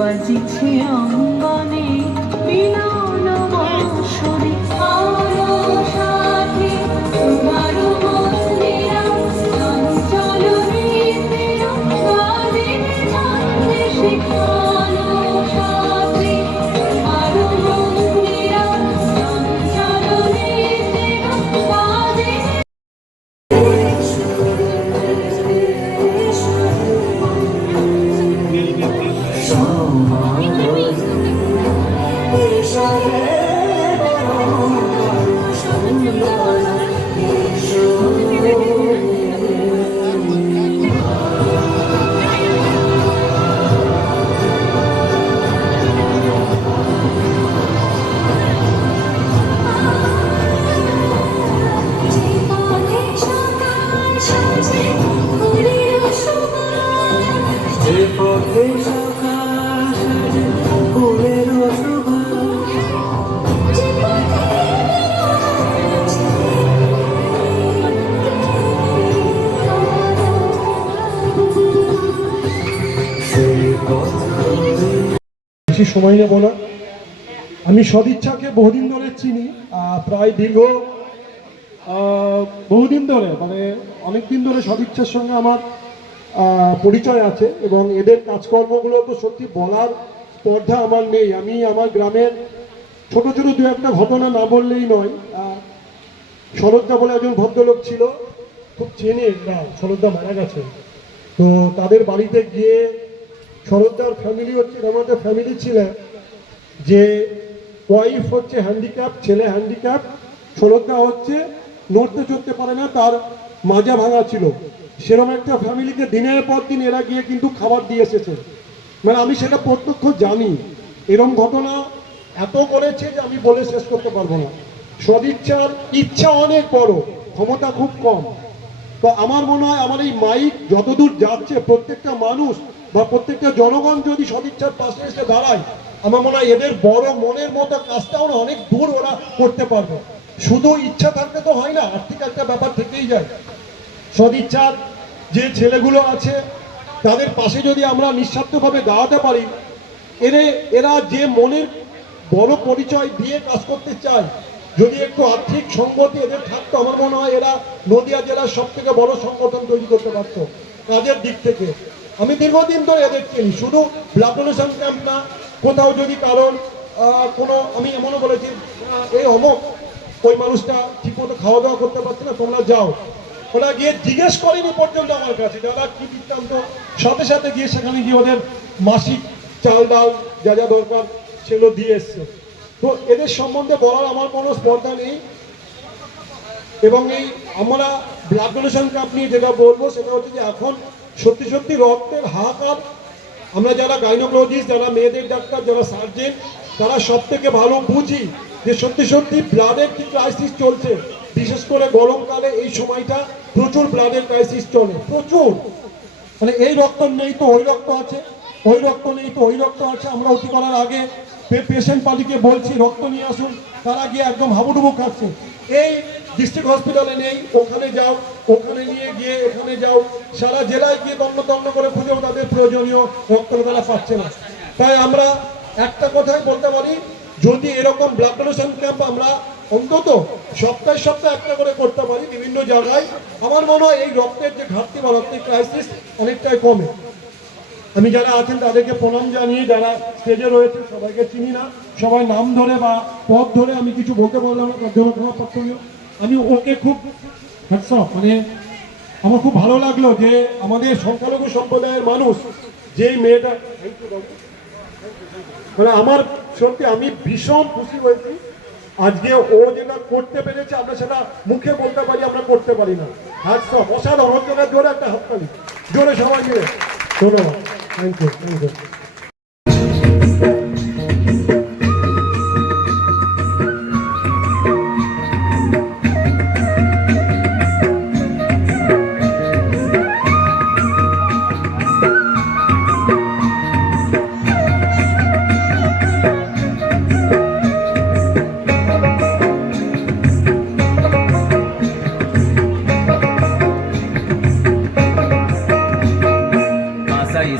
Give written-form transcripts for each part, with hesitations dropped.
বাজিছে অঙ্গনে মিলন বর্ষণে আলো সাথে তোমার মন্দিরা চঞ্চল হৃদয় বাজে ছন্দে শিখালো সাথে তোমার মন্দিরা চঞ্চল হৃদয় বাজে বেশি সময় নেব না। আমি সদিচ্ছাকে বহুদিন ধরে চিনি, প্রায় বহুদিন ধরে মানে অনেকদিন ধরে সদিচ্ছার সঙ্গে আমার পরিচয় আছে এবং এদের কাজকর্মগুলো তো সত্যি বলার স্পর্ধা আমার নেই। আমি আমার গ্রামের ছোট ছোট দু একটা ঘটনা না বললেই নয়। শরৎদা বলে একজন ভদ্রলোক ছিল, খুব চেনে না, শরৎদা মারা গেছে। তো তাদের বাড়িতে গিয়ে শরৎদার ফ্যামিলি হচ্ছে আমাদের ফ্যামিলি ছিলেন যে ওয়াইফ হচ্ছে হ্যান্ডিক্যাপ, ছেলে হ্যান্ডিক্যাপ, শরৎদা হচ্ছে নড়তে চড়তে পারে না, তার মাজা ভাঙা ছিল। সেরকম একটা ফ্যামিলিকে দিনের পর দিন এরা গিয়ে কিন্তু খাবার দিয়ে এসেছে। মানে আমি সেটা প্রত্যক্ষ জানি। এরকম ঘটনা এত করেছে যে আমি বলে শেষ করতে পারবো না। সদিচ্ছার ইচ্ছা অনেক বড়, ক্ষমতা খুব কম। তো আমার মনে হয় আমার এই মাইক যতদূর যাচ্ছে প্রত্যেকটা মানুষ বা প্রত্যেকটা জনগণ যদি সদিচ্ছার পাশে এসে দাঁড়ায়, আমার মনে হয় এদের বড় মনের মতো কাজটাও না অনেক দূর ওরা করতে পারবে। শুধু ইচ্ছা থাকতে তো হয় না, আর্থিক একটা ব্যাপার থেকেই যায়। সদিচ্ছার যে ছেলেগুলো আছে তাদের পাশে যদি আমরা নিঃস্বার্থভাবে দাঁড়াতে পারি, এরা যে মনের বড় পরিচয় দিয়ে কাজ করতে চায়, যদি একটু আর্থিক সঙ্গতি এদের থাকতো, আমার মনে হয় এরা নদিয়া জেলার সব থেকে বড় সংগঠন তৈরি করতে পারত কাজের দিক থেকে। আমি দীর্ঘদিন ধরে এদের চিনি, শুধু ব্লাড ডোনেশন ক্যাম্প না, কোথাও যদি কারণ কোনো, আমি এমনও বলেছি এই অমুক ওই মানুষটা ঠিকমতো খাওয়া দাওয়া করতে পারছে না, তোমরা যাও। ওরা গিয়ে জিজ্ঞেস করেনি পর্যন্ত আমার কাছে যারা কি বৃত্তান্ত, সাথে সাথে গিয়ে সেখানে গিয়ে ওদের মাসিক চাল ডাল যা যা দরকার সেগুলো দিয়ে এসছে। তো এদের সম্বন্ধে বলার আমার কোনো স্পর্ধা নেই। এবং এই আমরা ব্লাড ডোনেশন ক্যাম্প নিয়ে যেটা বলবো সেটা হচ্ছে যে এখন সত্যি সত্যি রক্তের হাহাকার। আমরা যারা গাইনোকোলজিস্ট, যারা মেয়েদের ডাক্তার, যারা সার্জেন, তারা সব থেকে ভালো বুঝি যে সত্যি সত্যি ব্লাডের কি ক্রাইসিস চলছে। বিশেষ করে গরমকালে এই সময়টা প্রচুর ব্লাডের ক্রাইসিস চলে, প্রচুর। মানে এই রক্ত নেই তো ওই রক্ত আছে, ওই রক্ত নেই তো ওই রক্ত আছে। আমরা অতি করার আগে পেশেন্ট পার্টিকে বলছি রক্ত নিয়ে আসুন, তারা গিয়ে একদম হাবুডুবু খাচ্ছে। এই ডিস্ট্রিক্ট হসপিটালে নেই, ওখানে যাও, ওখানে নিয়ে গিয়ে এখানে যাও, সারা জেলায় গিয়ে তন্ন করে খুঁজেও তাদের প্রয়োজনীয় রক্ত তারা পাচ্ছে না। তাই আমরা একটা কথাই বলতে পারি, যদি এরকম ব্লাড ডোনেশন ক্যাম্প আমরা অন্তত সপ্তাহে একটা করে করতে পারি বিভিন্ন জায়গায়, আমার মনে হয় এই রক্তের যে ঘাটতি বা রক্তের ক্রাইসিস অনেকটাই কমে। আমি যারা আছেন তাদেরকে প্রণাম জানিয়ে, যারা স্টেজে রয়েছে সবাইকে চিনি না, সবাই নাম ধরে বা পথ ধরে আমি কিছু বলতে বললাম না, তার জন্য ক্ষমা প্রার্থনা। আমি ওকে খুব মানে আমার খুব ভালো লাগলো যে আমাদের সংখ্যালঘু সম্প্রদায়ের মানুষ যে মেয়েটা, মানে আমার সত্যি আমি ভীষণ খুশি হয়েছি আজকে ও যেটা করতে পেরেছে। আমরা সেটা মুখে বলতে পারি, আমরা করতে পারি না। হ্যাটস অফ, অসাধারণ। জোরে একটা হাততালি, জোরে সবাই মিলে। ধন্যবাদ, থ্যাংক ইউ, থ্যাংক ইউ।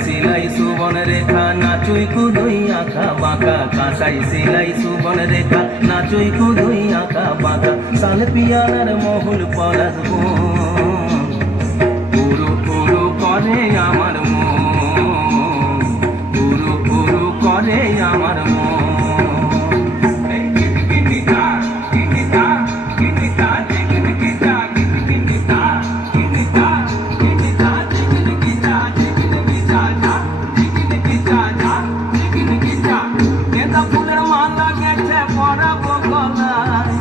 সিলাই সুবন রে রেখা নাচুই কুদুই আঁকা বাঁকা কাঁসাই সিলাই সুবন রেখা নাচুই কুদুই আঁকা বাঁকা সাল পিয়ানার মহুল পলাশ উরু উরু করে আমার মন উরু উরু করে আমার মন গেঁদা ফুলের মালা গেছে পরাবো গলায়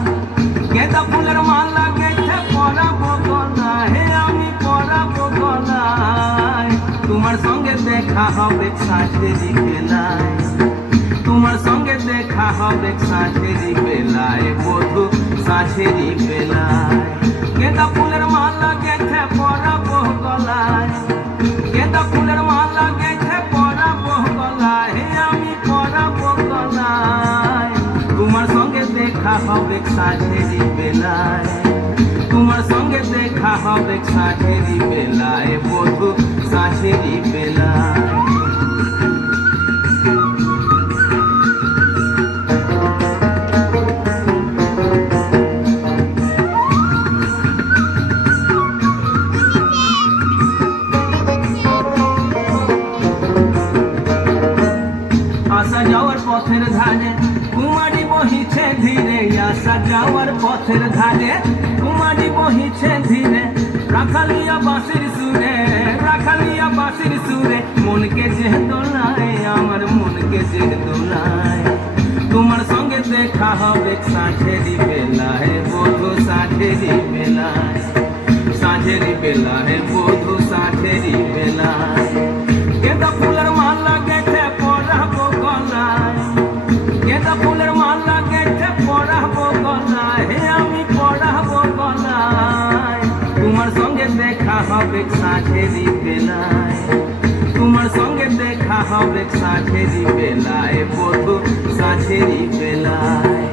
গেঁদা ফুলের মালা গেছে পরাবো গলায় হে আমি পরাবো গলায় তোমার সঙ্গে দেখা হবে সাঁঝেরি বেলায় তোমার সঙ্গে দেখা হবে সাঁঝেরি বেলায় বধু সাঁঝেরি বেলায় গেঁদা ফুলের মালা গেছে পরাবো গলায় গেঁদা ফুলের মালা গেছে পরাবো গলায় হে আমি পরাবো গলায় তোমার সঙ্গে দেখা হবে সাঁঝেরি বেলায় তোমার সঙ্গে দেখা হবে সাঁঝেরি বেলায় বধু সাঁঝেরি বেলায় আসা যাওয়ার পথের ধারে কুমারী বহিছে ধীরে আসা যাওয়ার পথের ধারে কুমারী বহিছে ধীরে রাখালিয়া বাঁশির সুরে রাখালিয়া বাঁশির সুরে মনকে যে দোলায় আমার মনকে যে দোলায় তোমার সঙ্গে দেখা হবে সাঁঝেরি বেলায় বধু সাঁঝেরি বেলায় সাঁঝেরি বেলায় বধু সাঁঝেরি বেলায় গেঁদা ফুলের মালা গেছে পরাবো গলায় গেঁদা ফুলের মালা গেছে পরাবো গলায় হে আমি পরাবো গলায় তোমার সঙ্গে দেখা হবে সাঁঝেরি বেলায় তোমার সঙ্গে দেখা হবে সাঁঝেরি বেলায় বধু সাঁঝেরি বেলায়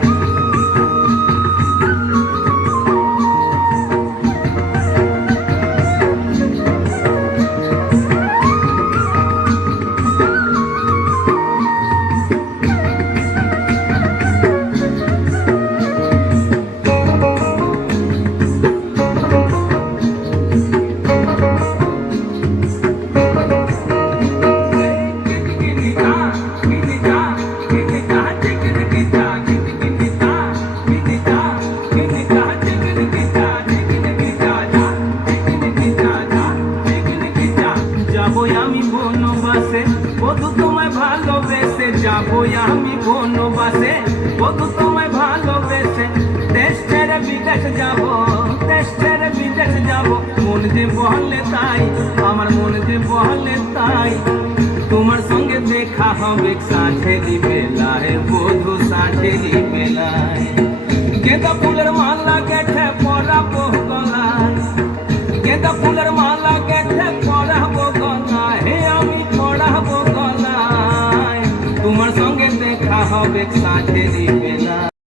যাবো আমি বনবাসে বধু তোমায় ভালোবেসে যাবো আমি বনবাসে বধু তোমায় ভালোবেসে দেশ ছেড়ে বিদেশ যাবো দেশ ছেড়ে বিদেশ যাবো মন যে বলে তাই আমার মন যে বলে তাই তোমার সঙ্গে দেখা হবে সাঁঝেরি বেলায় বধু সাঁঝেরি বেলায় গেঁদা ফুলের মালা গেছে পরাবো গলায় গেঁদা ফুলের মালা গেছে পরাবো গলায় হে আমি পরাবো গলায় তোমার সঙ্গে দেখা হবে সাঁঝেরি বেলায়